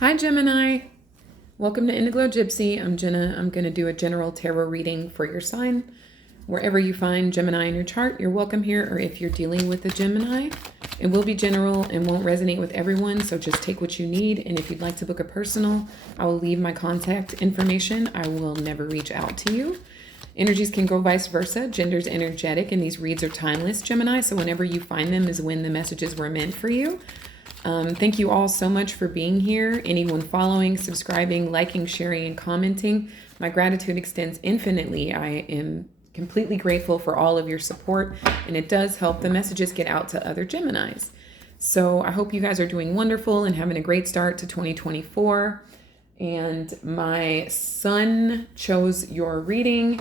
Hi, Gemini. Welcome to Indiglojypsy. I'm Jenna. I'm going to do a general tarot reading for your sign. Wherever you find Gemini in your chart, you're welcome here. Or if you're dealing with a Gemini, it will be general and won't resonate with everyone. So just take what you need. And if you'd like to book a personal, I will leave my contact information. I will never reach out to you. Energies can go vice versa. Gender's energetic, and these reads are timeless, Gemini. So whenever you find them is when the messages were meant for you. Thank you all so much for being here. Anyone following, subscribing, liking, sharing, and commenting. My gratitude extends infinitely. I am completely grateful for all of your support, and it does help the messages get out to other Geminis. So I hope you guys are doing wonderful and having a great start to 2024. And my son chose your reading,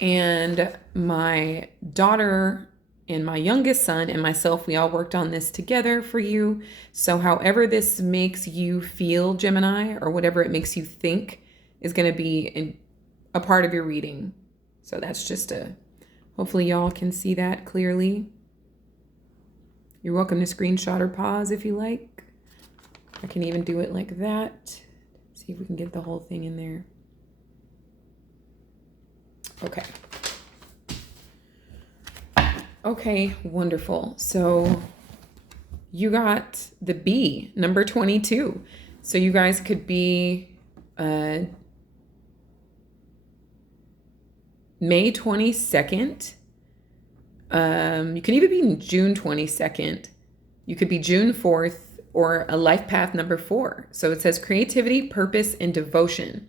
and my daughter and my youngest son and myself, we all worked on this together for you. So however this makes you feel, Gemini, or whatever it makes you think is going to be a part of your reading. So that's just hopefully y'all can see that clearly. You're welcome to screenshot or pause if you like. I can even do it like that. See if we can get the whole thing in there. Okay. Okay, wonderful. So you got the B, number 22. So you guys could be May 22nd. You could even be June 22nd. You could be June 4th or a life path number 4. So it says creativity, purpose, and devotion.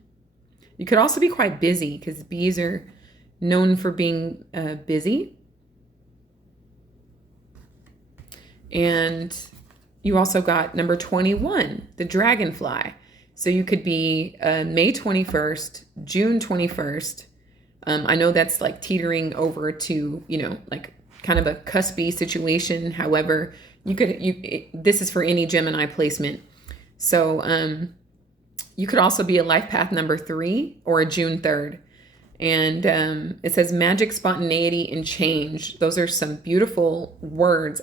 You could also be quite busy because bees are known for being busy. And you also got number 21, the dragonfly. So you could be May 21st, June 21st. I know that's like teetering over to, like kind of a cuspy situation. However, this is for any Gemini placement. So you could also be a life path number 3 or a June 3rd. And it says magic, spontaneity, and change. Those are some beautiful words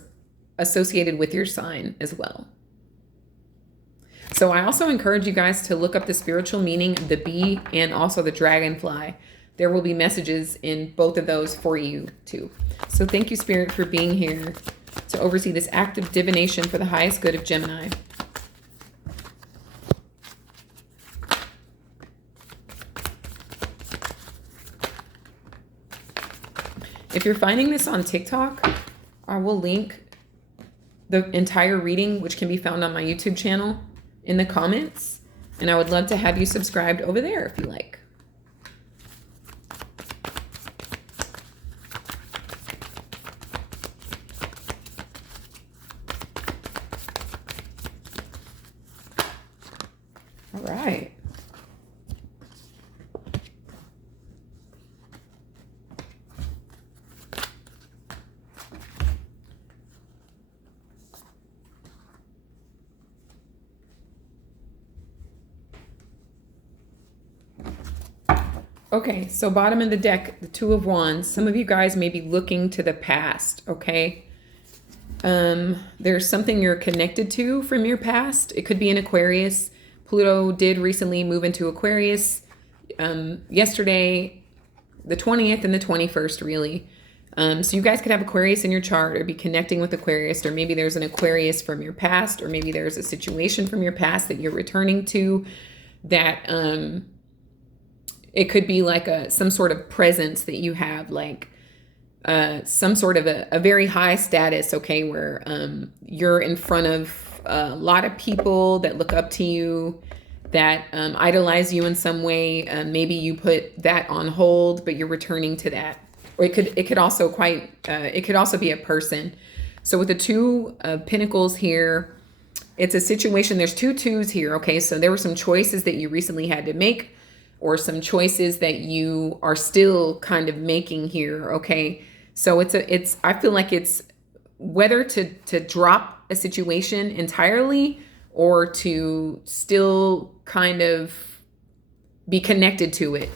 associated with your sign as well. So I also encourage you guys to look up the spiritual meaning of the bee and also the dragonfly. There will be messages in both of those for you too. So thank you, Spirit, for being here to oversee this active divination for the highest good of Gemini. If you're finding this on TikTok, I will link the entire reading, which can be found on my YouTube channel, in the comments. And I would love to have you subscribed over there if you like. All right. Okay, so bottom of the deck, the Two of Wands. Some of you guys may be looking to the past, okay? There's something you're connected to from your past. It could be an Aquarius. Pluto did recently move into Aquarius yesterday, the 20th and the 21st, really. So you guys could have Aquarius in your chart or be connecting with Aquarius, or maybe there's an Aquarius from your past, or maybe there's a situation from your past that you're returning to that... it could be like some sort of presence that you have, like some sort of a very high status, okay, where you're in front of a lot of people that look up to you, that idolize you in some way. Maybe you put that on hold, but you're returning to that. Or it could also be a person. So with the Two of Pentacles here, it's a situation. There's two twos here, okay? So there were some choices that you recently had to make, or some choices that you are still kind of making here, okay? So I feel like it's whether to drop a situation entirely or to still kind of be connected to it.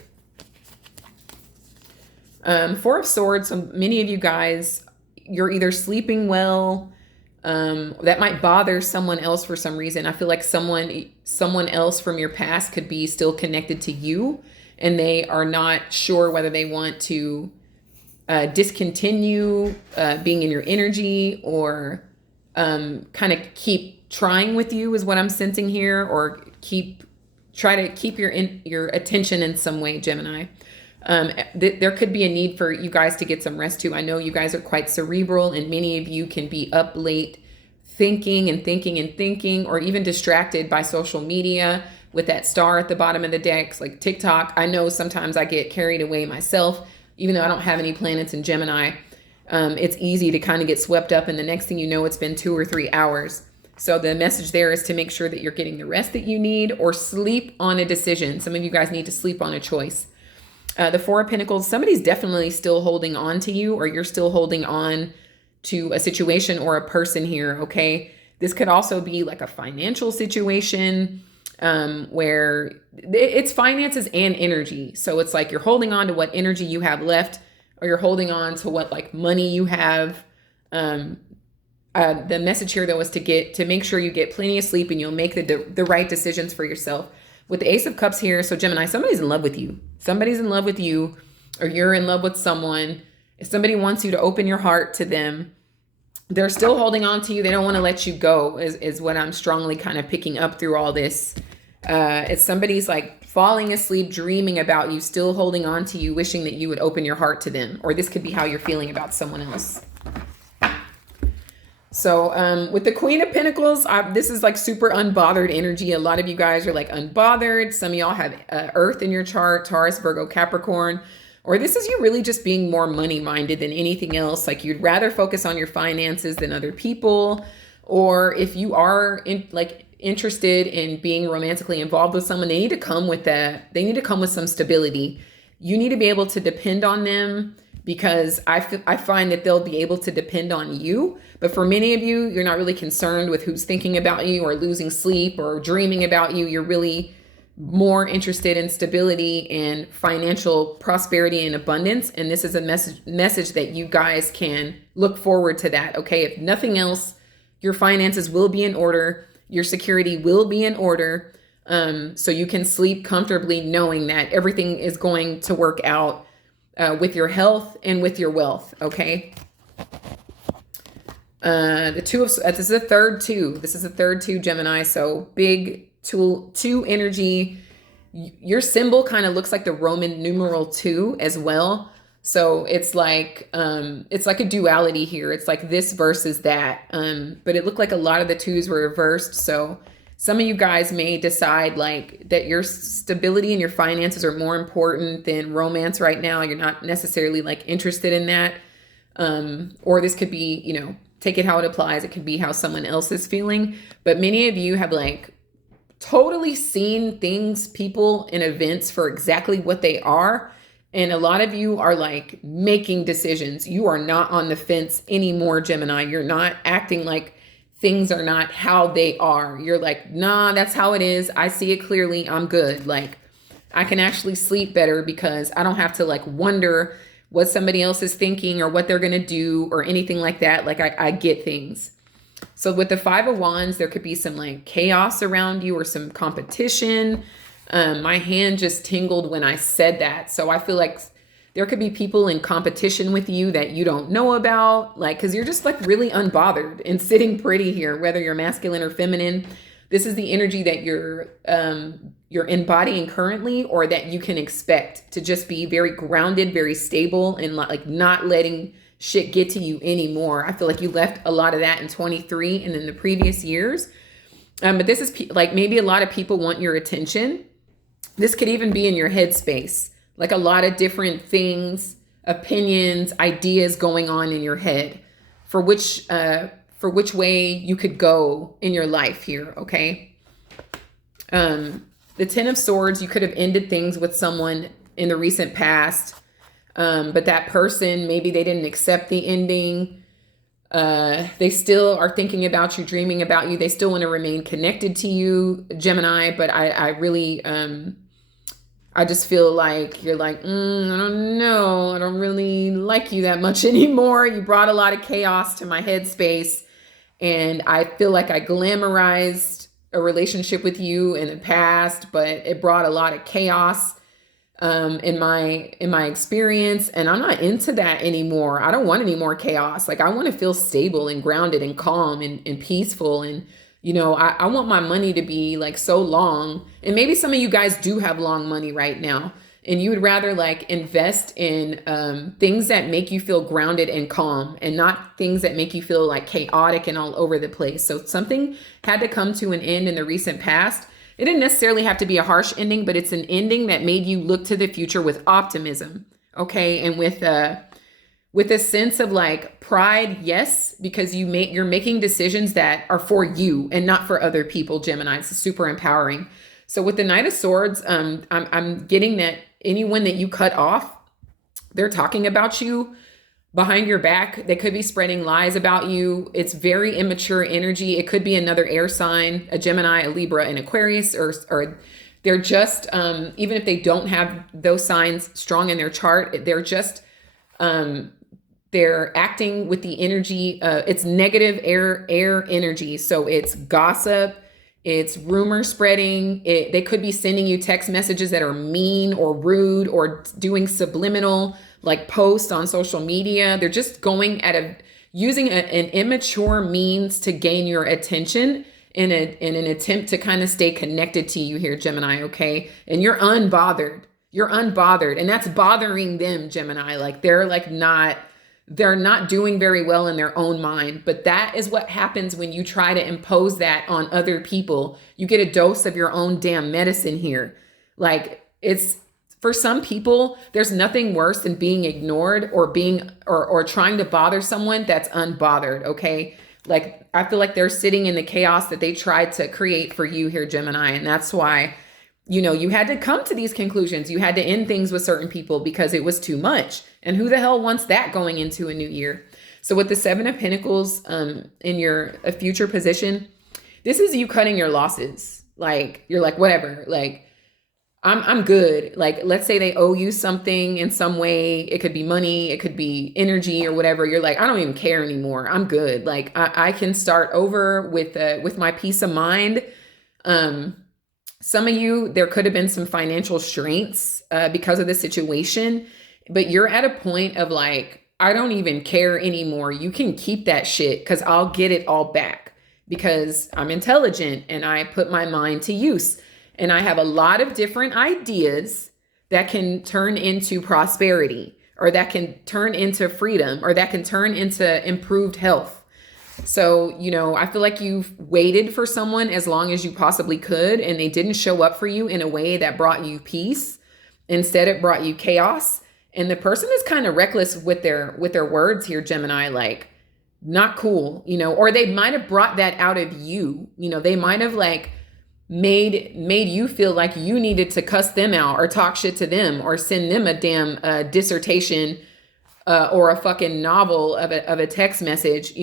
Four of Swords, so many of you guys, you're either sleeping well, That might bother someone else for some reason. I feel like someone else from your past could be still connected to you, and they are not sure whether they want to discontinue being in your energy, or kind of keep trying with you is what I'm sensing here, or try to keep your attention in some way, Gemini. There could be a need for you guys to get some rest too. I know you guys are quite cerebral, and many of you can be up late thinking and thinking and thinking, or even distracted by social media with that star at the bottom of the decks, like TikTok. I know sometimes I get carried away myself, even though I don't have any planets in Gemini. It's easy to kind of get swept up, and the next thing you know, it's been 2 or 3 hours. So the message there is to make sure that you're getting the rest that you need, or sleep on a decision. Some of you guys need to sleep on a choice. The Four of Pentacles, somebody's definitely still holding on to you, or you're still holding on to a situation or a person here, okay? This could also be like a financial situation where it's finances and energy. So it's like you're holding on to what energy you have left, or you're holding on to what like money you have. The message here though is to make sure you get plenty of sleep, and you'll make the right decisions for yourself. With the Ace of Cups here, so Gemini, somebody's in love with you. Somebody's in love with you, or you're in love with someone. If somebody wants you to open your heart to them, they're still holding on to you. They don't want to let you go, is what I'm strongly kind of picking up through all this. It's somebody's like falling asleep, dreaming about you, still holding on to you, wishing that you would open your heart to them. Or this could be how you're feeling about someone else. So with the Queen of Pentacles, this is like super unbothered energy. A lot of you guys are like unbothered. Some of y'all have Earth in your chart, Taurus, Virgo, Capricorn. Or this is you really just being more money minded than anything else. Like you'd rather focus on your finances than other people. Or if you are interested in being romantically involved with someone, they need to come with that. They need to come with some stability. You need to be able to depend on them, because I find that they'll be able to depend on you. But for many of you, you're not really concerned with who's thinking about you or losing sleep or dreaming about you. You're really more interested in stability and financial prosperity and abundance. And this is a message that you guys can look forward to that. Okay. If nothing else, your finances will be in order. Your security will be in order. So you can sleep comfortably knowing that everything is going to work out with your health and with your wealth. Okay. This is a third two. This is a third two, Gemini. So big two energy. Your symbol kind of looks like the Roman numeral 2 as well. So it's like a duality here. It's like this versus that. But it looked like a lot of the twos were reversed. So some of you guys may decide like that your stability and your finances are more important than romance right now. You're not necessarily like interested in that. Or this could be, take it how it applies. It could be how someone else is feeling. But many of you have like totally seen things, people, and events for exactly what they are. And a lot of you are like making decisions. You are not on the fence anymore, Gemini. You're not acting like things are not how they are. You're like, nah, that's how it is. I see it clearly. I'm good. Like I can actually sleep better because I don't have to like wonder what somebody else is thinking or what they're going to do or anything like that. Like I get things. So with the Five of Wands, there could be some like chaos around you or some competition. My hand just tingled when I said that. So I feel like there could be people in competition with you that you don't know about, like, because you're just like really unbothered and sitting pretty here, whether you're masculine or feminine. This is the energy that you're embodying currently, or that you can expect to just be very grounded, very stable, and like not letting shit get to you anymore. I feel like you left a lot of that in 23 and in the previous years. But this is like maybe a lot of people want your attention. This could even be in your headspace, like a lot of different things, opinions, ideas going on in your head for which way you could go in your life here. Okay. The Ten of Swords, you could have ended things with someone in the recent past. But that person, maybe they didn't accept the ending. They still are thinking about you, dreaming about you. They still want to remain connected to you, Gemini. But I really, I just feel like you're like, I don't know. I don't really like you that much anymore. You brought a lot of chaos to my headspace. And I feel like I glamorized a relationship with you in the past, but it brought a lot of chaos in my experience, and I'm not into that anymore. I don't want any more chaos. Like, I want to feel stable and grounded and calm and peaceful. And I want my money to be like so long. And maybe some of you guys do have long money right now, and you would rather like invest in things that make you feel grounded and calm, and not things that make you feel like chaotic and all over the place. So something had to come to an end in the recent past. It didn't necessarily have to be a harsh ending, but it's an ending that made you look to the future with optimism, okay? And with a sense of like pride, yes, because you're making decisions that are for you and not for other people, Gemini. It's super empowering. So with the Knight of Swords, I'm getting that anyone that you cut off, they're talking about you behind your back. They could be spreading lies about you. It's very immature energy. It could be another air sign, a Gemini, a Libra, an Aquarius, or they're just, even if they don't have those signs strong in their chart, they're just, they're acting with the energy. It's negative air energy. So it's gossip, it's rumor spreading. They could be sending you text messages that are mean or rude, or doing subliminal like posts on social media. They're just going using an immature means to gain your attention in an attempt to kind of stay connected to you here, Gemini, okay? And you're unbothered. You're unbothered. And that's bothering them, Gemini. Like they're not doing very well in their own mind. But that is what happens when you try to impose that on other people. You get a dose of your own damn medicine here. Like for some people, there's nothing worse than being ignored or or trying to bother someone that's unbothered, okay? Like, I feel like they're sitting in the chaos that they tried to create for you here, Gemini. And that's why, you had to come to these conclusions. You had to end things with certain people because it was too much. And who the hell wants that going into a new year? So with the Seven of Pentacles in your future position, this is you cutting your losses. Like, you're like, whatever, like, I'm good. Like, let's say they owe you something in some way. It could be money, it could be energy or whatever. You're like, I don't even care anymore. I'm good. Like, I can start over with my peace of mind. Some of you, there could have been some financial strains because of the situation, but you're at a point of like, I don't even care anymore. You can keep that shit because I'll get it all back because I'm intelligent and I put my mind to use. And I have a lot of different ideas that can turn into prosperity, or that can turn into freedom, or that can turn into improved health. So, I feel like you've waited for someone as long as you possibly could, and they didn't show up for you in a way that brought you peace. Instead, it brought you chaos. And the person is kind of reckless with their words here, Gemini, like, not cool, or they might have brought that out of you. They might have like made you feel like you needed to cuss them out or talk shit to them or send them a damn dissertation or a fucking novel of a text message,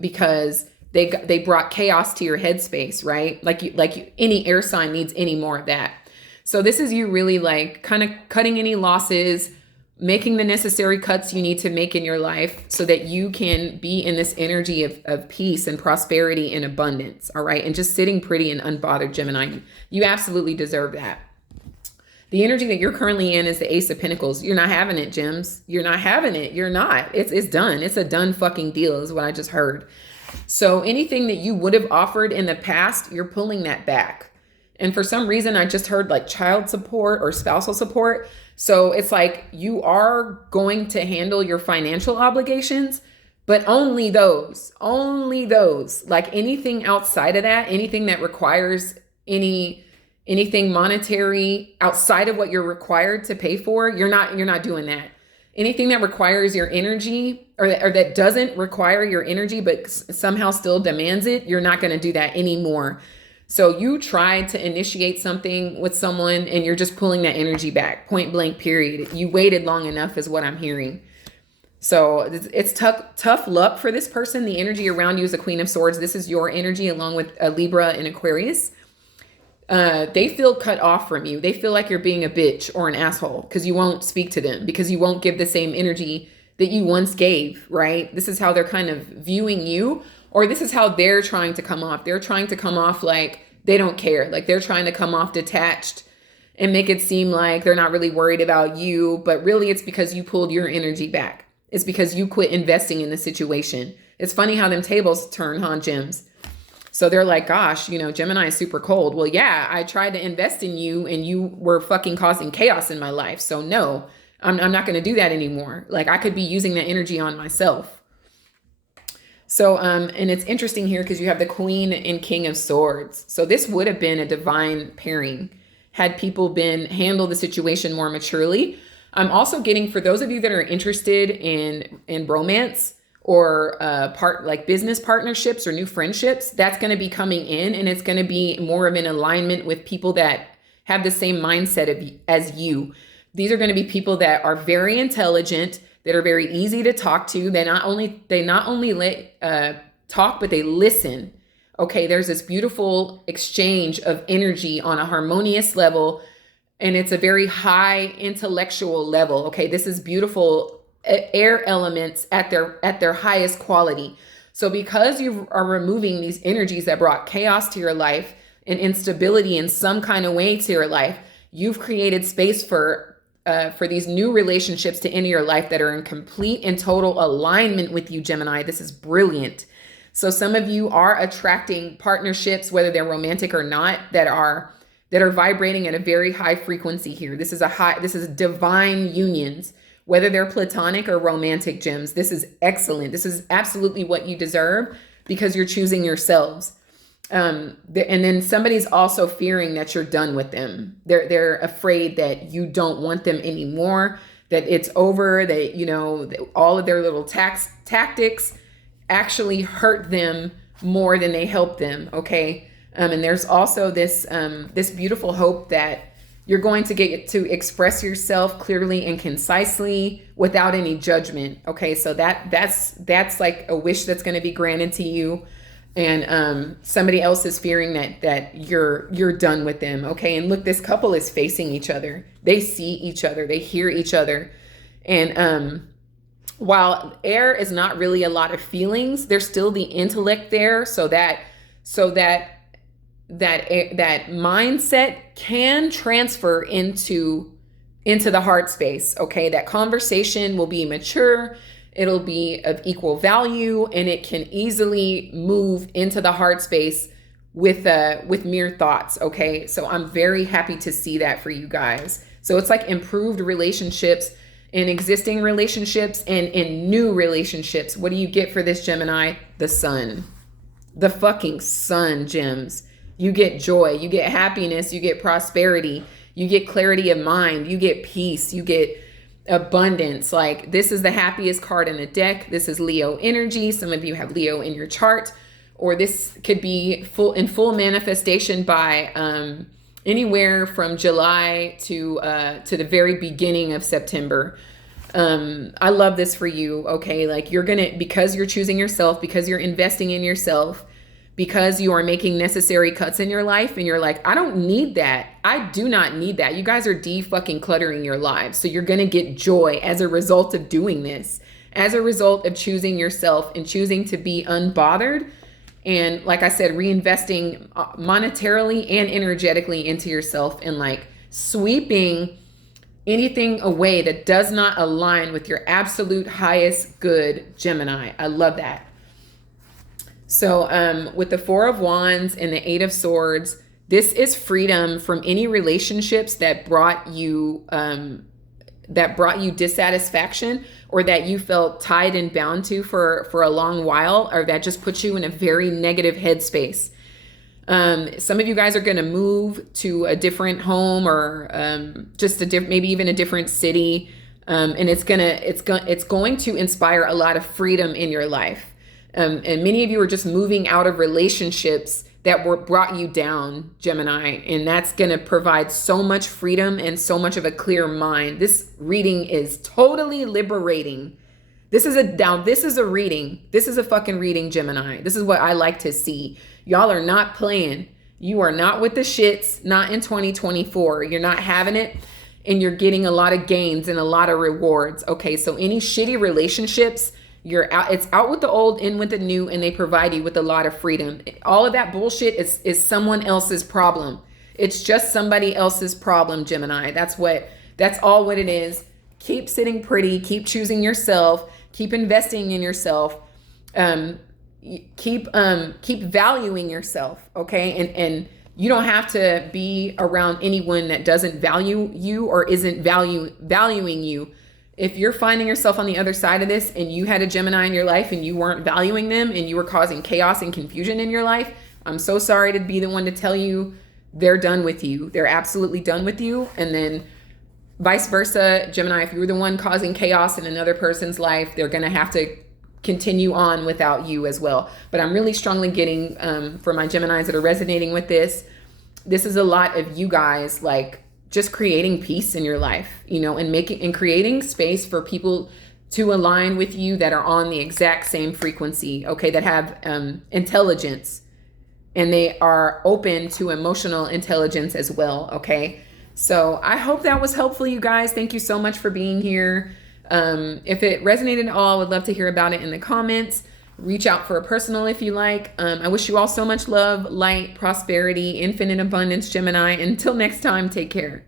because they brought chaos to your headspace, right? Any air sign needs any more of that. So this is you really like kind of cutting any losses, making the necessary cuts you need to make in your life so that you can be in this energy of peace and prosperity and abundance. All right. And just sitting pretty and unbothered, Gemini. You absolutely deserve that. The energy that you're currently in is the Ace of Pentacles. You're not having it, Gems. You're not having it. You're not. It's done. It's a done fucking deal is what I just heard. So anything that you would have offered in the past, you're pulling that back. And for some reason, I just heard like child support or spousal support. So it's like you are going to handle your financial obligations, but only those, like anything outside of that, anything that requires anything monetary outside of what you're required to pay for, you're not doing that. Anything that requires your energy or that doesn't require your energy, but somehow still demands it, you're not going to do that anymore. So you tried to initiate something with someone and you're just pulling that energy back, point blank, period. You waited long enough is what I'm hearing. So it's tough luck for this person. The energy around you is the Queen of Swords. This is your energy along with a Libra and Aquarius. They feel cut off from you. They feel like you're being a bitch or an asshole because you won't speak to them, because you won't give the same energy that you once gave, right? This is how they're kind of viewing you. Or this is how they're trying to come off. They're trying to come off like they don't care. Like they're trying to come off detached and make it seem like they're not really worried about you. But really it's because you pulled your energy back. It's because you quit investing in the situation. It's funny how them tables turn, huh, Gems? So they're like, gosh, you know, Gemini is super cold. Well, yeah, I tried to invest in you and you were fucking causing chaos in my life. So no, I'm not going to do that anymore. Like I could be using that energy on myself. So, and it's interesting here because you have the Queen and King of Swords. So this would have been a divine pairing had people handled the situation more maturely. I'm also getting, for those of you that are interested in romance or like business partnerships or new friendships, that's going to be coming in, and it's going to be more of an alignment with people that have the same mindset as you. These are going to be people that are very intelligent, that are very easy to talk to. They not only talk, but they listen. Okay, there's this beautiful exchange of energy on a harmonious level, and it's a very high intellectual level. Okay, this is beautiful air elements at their highest quality. So because you are removing these energies that brought chaos to your life and instability in some kind of way to your life, you've created space for these new relationships to enter your life that are in complete and total alignment with you, Gemini. This is brilliant. So some of you are attracting partnerships, whether they're romantic or not, that are vibrating at a very high frequency here. This is divine unions, whether they're platonic or romantic, Gems. This is excellent. This is absolutely what you deserve because you're choosing yourselves. And then somebody's also fearing that you're done with them. They're afraid that you don't want them anymore, that it's over, that, you know, that all of their little tactics actually hurt them more than they help them. Okay. And there's also this beautiful hope that you're going to get to express yourself clearly and concisely without any judgment. Okay. So that's like a wish that's going to be granted to you. And somebody else is fearing that you're done with them. Okay. And look, this couple is facing each other. They see each other. They hear each other. And while air is not really a lot of feelings, there's still the intellect there. So that mindset can transfer into the heart space. Okay. That conversation will be mature. It'll be of equal value, and it can easily move into the heart space with mere thoughts. Okay. So I'm very happy to see that for you guys. So it's like improved relationships in existing relationships and in new relationships. What do you get for this, Gemini? The sun. The fucking sun, Gems. You get joy, you get happiness, you get prosperity, you get clarity of mind, you get peace, you get abundance. Like, this is the happiest card in the deck. This is Leo energy. Some of you have Leo in your chart, or this could be full manifestation by anywhere from July to the very beginning of September. I love this for you. Okay. Like, because you're choosing yourself, because you're investing in yourself, because you are making necessary cuts in your life, and you're like, I don't need that. I do not need that. You guys are fucking cluttering your lives. So you're going to get joy as a result of doing this, as a result of choosing yourself and choosing to be unbothered. And like I said, reinvesting monetarily and energetically into yourself, and like sweeping anything away that does not align with your absolute highest good, Gemini. I love that. So with the Four of Wands and the Eight of Swords, this is freedom from any relationships that brought you dissatisfaction, or that you felt tied and bound to for a long while, or that just put you in a very negative headspace. Some of you guys are going to move to a different home, or maybe even a different city, and it's going to inspire a lot of freedom in your life. And many of you are just moving out of relationships that brought you down, Gemini, and that's going to provide so much freedom and so much of a clear mind. This reading is totally liberating. This is a reading. This is a fucking reading, Gemini. This is what I like to see. Y'all are not playing. You are not with the shits, not in 2024. You're not having it, and you're getting a lot of gains and a lot of rewards. Okay, so any shitty relationships, You're out, it's out with the old, in with the new, and they provide you with a lot of freedom. All of that bullshit is someone else's problem. It's just somebody else's problem, Gemini. That's all what it is. Keep sitting pretty, keep choosing yourself, keep investing in yourself. Keep valuing yourself, okay? And you don't have to be around anyone that doesn't value you or isn't valuing you. If you're finding yourself on the other side of this and you had a Gemini in your life and you weren't valuing them and you were causing chaos and confusion in your life, I'm so sorry to be the one to tell you they're done with you. They're absolutely done with you. And then vice versa, Gemini, if you were the one causing chaos in another person's life, they're going to have to continue on without you as well. But I'm really strongly getting, for my Geminis that are resonating with this is a lot of you guys like just creating peace in your life, you know, and creating space for people to align with you that are on the exact same frequency, okay, that have intelligence, and they are open to emotional intelligence as well, okay? So I hope that was helpful, you guys. Thank you so much for being here. If it resonated at all, I would love to hear about it in the comments. Reach out for a personal if you like. I wish you all so much love, light, prosperity, infinite abundance, Gemini. Until next time, take care.